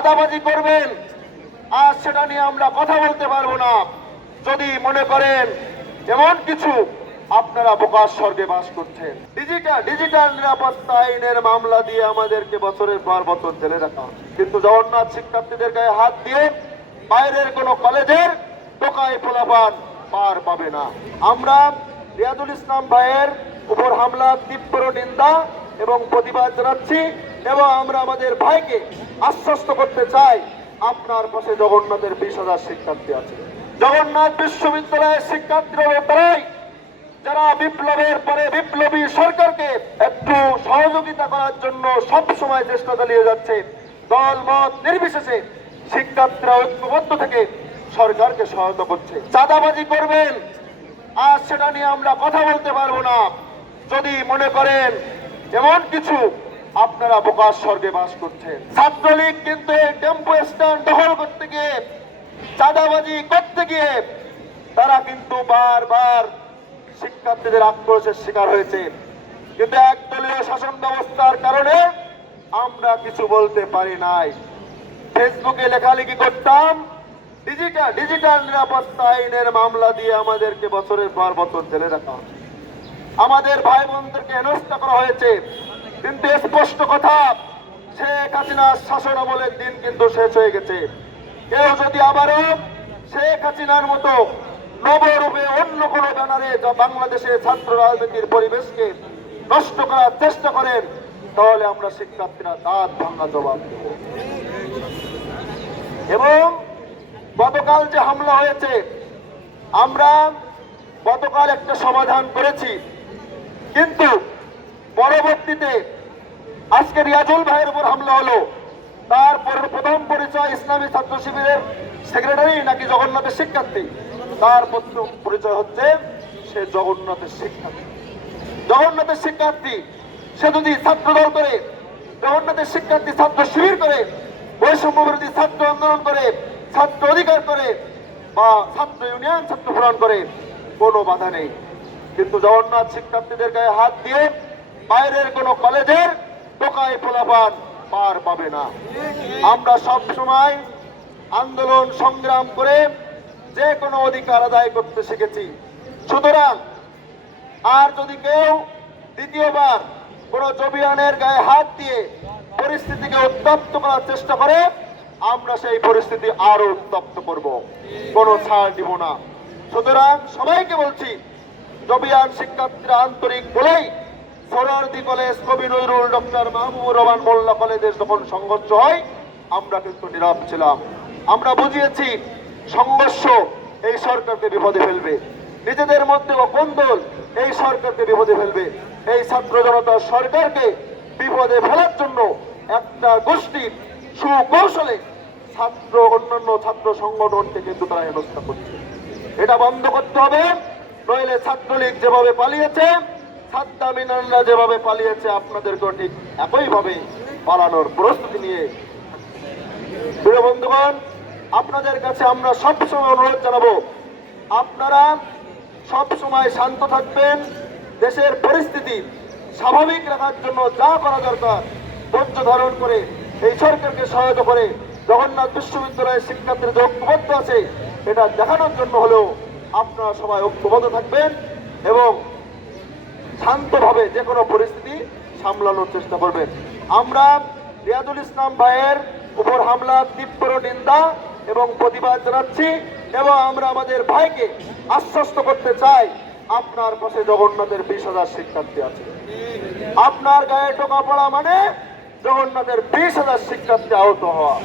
চাঁদাবাজি করবেন, আজ সেটা নিয়ে আমরা কথা বলতে পারবো না। যদি মনে করেন এমন কিছু, আপনারা বোকার স্বর্গে বাস করছেন। ডিজিটাল নিরাপত্তা আইনের মামলা দিয়ে আমাদেরকে বছরের পর বছর জেলে রাখা, কিন্তু জগন্নাথ শিক্ষার্থীদের গায়ে হাত দিয়ে বাইরের কোনো কলেজের টোকায় পোলাপান পার পাবে না। আমরা রিয়াজুল ইসলাম ভাইয়ের উপর হামলা তীব্র নিন্দা এবং প্রতিবাদ জানাচ্ছি, এবং আমরা আমাদের ভাইকে আশ্বস্ত করতে চাই, আপনার পাশে জগন্নাথের 20,000 শিক্ষার্থী আছে। জগন্নাথ বিশ্ববিদ্যালয়ের শিক্ষার্থীরা তারাই যারা বিপ্লবের পরে বিপ্লবী সরকারকে একটু সহযোগিতা করার জন্য সব সময় চেষ্টা চালিয়ে যাচ্ছে। দল মত নির্বিশেষে শিক্ষার্থীরা ঐক্যবদ্ধ থেকে সরকারকে সহায়তা করছে। চাঁদাবাজি করবেন, আজ সেটা নিয়ে আমরা কথা বলতে পারবো না। যদি মনে করেন এমন কিছু, আপনারা বোকার স্বর্গে বাস করছেন। ছাত্রলীগ কিন্তু এই টেম্পো স্ট্যান্ড দখল করতে গিয়ে, চাঁদাবাজি করতে গিয়ে তারা কিন্তু বারবার শিক্ষার্থীদের আক্রোশের শিকার হয়েছে, কিন্তু একদলীয় শাসন ব্যবস্থার কারণে আমরা কিছু বলতে পারি নাই। ফেসবুকে লেখালেখি করতাম, ডিজিটাল নিরাপত্তা আইনের মামলা দিয়ে আমাদেরকে বছরের পর বছর জেলে রাখা, আমাদের ভাই বোনদেরকে হেনস্থা করা হয়েছে। কিন্তু স্পষ্ট কথা, শেখ হাসিনার শাসন আমলের দিন কিন্তু শেষ হয়ে গেছে। কেউ যদি আবারও শেখ হাসিনার মতো নবরূপে অন্য কোন ব্যানারে বাংলাদেশের ছাত্র রাজনীতির পরিবেশকে নষ্ট করার চেষ্টা করেন, তাহলে আমরা শিক্ষার্থীরা দাঁত ভাঙা জবাব দেব। এবং গতকাল যে হামলা হয়েছে, আমরা গতকাল একটা সমাধান করেছি, কিন্তু পরবর্তীতে আজকে রিয়াজুল ভাইয়ের উপর হামলা হলো। তার প্রথম পরিচয় ইসলামী ছাত্র শিবিরের সেক্রেটারি নাকি জগন্নাথের শিক্ষার্থী, তার পরিচয় হচ্ছে সে জগন্নাথের শিক্ষার্থী। জগন্নাথের শিক্ষার্থী সে যদি ছাত্র দল করে, জগন্নাথের শিক্ষার্থী ছাত্র শিবির করে, বৈষম্য বিরোধী ছাত্র আন্দোলন করে, ছাত্র অধিকার করে, বা ছাত্র ইউনিয়ন ছাত্র ফোরাম করে, কোনো বাধা নেই। কিন্তু জগন্নাথ শিক্ষার্থীদের গায়ে হাত দিয়ে বাইরের কোনো কলেজের টোকায় পোলাপান পার পাবে না। আমরা সব সময় আন্দোলন সংগ্রাম করে যে কোনো অধিকার আদায় করতে শিখেছি। সুতরাং আর যদি কেউ দ্বিতীয়বার কোন জবিয়ানের গায়ে হাত দিয়ে পরিস্থিতিকে উত্তপ্ত করার চেষ্টা করে, আমরা সেই পরিস্থিতি আরো উত্তপ্ত করব, কোনো ছাড় দিব না। সুতরাং সবাইকে বলছি, জবিয়ান শিক্ষার্থীরা আন্তরিক বলেই সরোয়ার্দী কলেজ, কবি নজরুল, ডক্টর মাহবুবুর রহমান মোল্লা কলেজের যখন সংঘর্ষ হয়, আমরা কিন্তু নীরব ছিলাম। আমরা বুঝিয়েছি সংঘর্ষ এই সরকারকে বিপদে ফেলবে, নিজেদের মধ্যে কোন্দল এই সরকারকে বিপদে ফেলবে। এই ছাত্র জনতার সরকারকে বিপদে ফেলার জন্য একটা গোষ্ঠী সুকৌশলে অন্যান্য ছাত্র সংগঠনকে কিন্তু তারা হেনস্থা করছে। এটা বন্ধ করতে হবে, নইলে ছাত্রলীগ যেভাবে পালিয়েছে, ছাত্র মিনাররা যেভাবে পালিয়েছে, আপনাদেরকেও ঠিক একইভাবে পালানোর প্রস্তুতি নিয়ে। প্রিয় বন্ধুগণ, আপনাদের কাছে আমরা সবসময় অনুরোধ জানাবো, আপনারা সবসময় শান্ত থাকবেন, দেশের পরিস্থিতি স্বাভাবিক রাখার জন্য যা করা দরকার ধৈর্য ধারণ করে এই সরকারকে সহায়তা করে জগন্নাথ বিশ্ববিদ্যালয়ের শিক্ষার্থীরা যে ঐক্যবদ্ধ আছে, এটা দেখানোর জন্য হলেও আপনারা সবাই ঐক্যবদ্ধ থাকবেন এবং শান্তভাবে যে কোনো পরিস্থিতি সামলানোর চেষ্টা করবেন। আমরা রিয়াজুল ইসলাম ভাইয়ের উপর হামলা তীব্র নিন্দা এবং প্রতিবাদ জানাচ্ছি, এবং আমরা আমাদের ভাইকে আশ্বস্ত করতে চাই, আপনার পাশে জগন্নাথের 20,000 শিক্ষার্থী আছে। আপনার গায়ে টোকা পড়া মানে জগন্নাথের 20,000 শিক্ষার্থী আহত হওয়া।